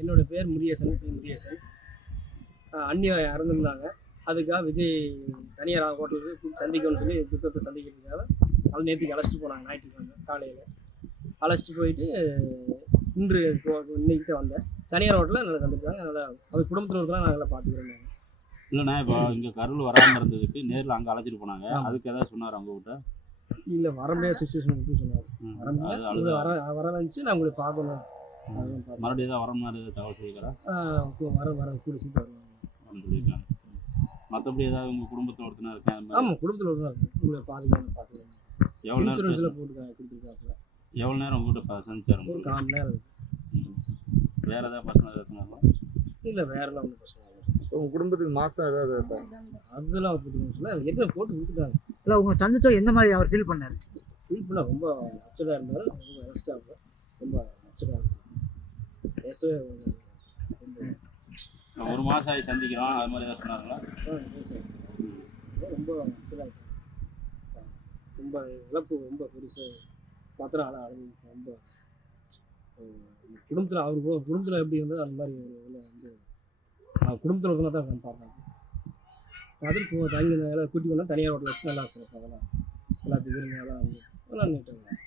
என்னோடய பேர் முருகேசன், முருகேசன். அண்ணி இறந்துருந்தாங்க. அதுக்காக விஜய் தனியார் ஹோட்டலுக்கு கூப்பிட்டு சந்திக்கணும்னு சொல்லி துக்கத்தை சந்திக்கிறதுக்காக அது நேற்றுக்கு அழைச்சிட்டு போனாங்க. ஞாயிற்றுக்கிழமை காலையில் அழைச்சிட்டு போயிட்டு இன்னைக்கு தான் வந்தேன். தனியார் ஹோட்டலில் நல்லா சந்திச்சாங்க. அதனால் அவர் குடும்பத்தில் இருக்கிறாங்க, நாங்கள் நல்லா பார்த்துக்கிறோம். இல்லைண்ணா, இப்போ இங்கே கரூர் வராமல் இருந்ததுக்கு நேரில் அங்கே அழைச்சிட்டு போனாங்க. அதுக்கு ஏதாவது சொன்னார் அவங்ககிட்ட? இல்லை, வர முடியாத சுச்சுவேஷன் மட்டும் சொன்னார். வர வந்துச்சு, நான் உங்களை பார்க்கணும். மறுபடியும் ஏதாவது வர மாதிரி ஏதாவது தகவல் சொல்லிக்கிறேன். வர கூட சீட்டு வருவாங்க சொல்லியிருக்காங்க. மற்றபடி ஏதாவது உங்கள் குடும்பத்தில் ஒருத்தனா இருக்கேன்? ஆமாம், குடும்பத்தில் ஒருத்தனா இருக்கேன். உங்களை பார்த்துக்கலாம். எவ்வளோ இன்சூரன்ஸில் கொடுத்துருக்காங்க. எவ்வளோ நேரம் உங்கள்கிட்ட சந்திச்சாரு? ஒரு 1/4 மணி நேரம். வேறு ஏதாவது பிரச்சனை இருக்குங்களா? இல்லை, வேறெல்லாம் ஒன்றும் பிரச்சனை இல்லை. உங்கள் குடும்பத்துக்கு மாதம் ஏதாவது அதெல்லாம் சொல்ல எதுவும் போட்டு கொடுத்துட்டாங்க. இல்லை, உங்களை சந்திச்சோம் எந்த மாதிரி அவர் ஃபீல் பண்ணார்? ஃபீல் பண்ணால் ரொம்ப அப்செட்டாக இருந்தார். ரொம்ப ரெஸ்ட்டாக இருந்தார். ரொம்ப அப்செட்டாக இருந்தார். பேசவே ஒரு மாதம் ஆகி சந்திக்கிறோம், அது மாதிரி ஏதாவது சொன்னாங்களா? பேசுவேன். ரொம்ப அப்செட்டாக இருக்காங்க. ரொம்ப இழப்பு ரொம்ப பெருசு. மாத்திரம் அழகு ரொம்ப குடும்பத்தில் அவர் குடும்பத்தில் எப்படி இருந்தது அந்த மாதிரி ஒரு இதில் வந்து குடும்பத்தில் இருக்கிறதா தான் பார்த்தாங்க. பார்த்துட்டு தங்கி கூட்டி வந்தால் தனியார் ஹோட்டல் வச்சு நல்லா வச்சுருப்பாங்க. எல்லாத்துக்கும் நல்லா நீட்டாக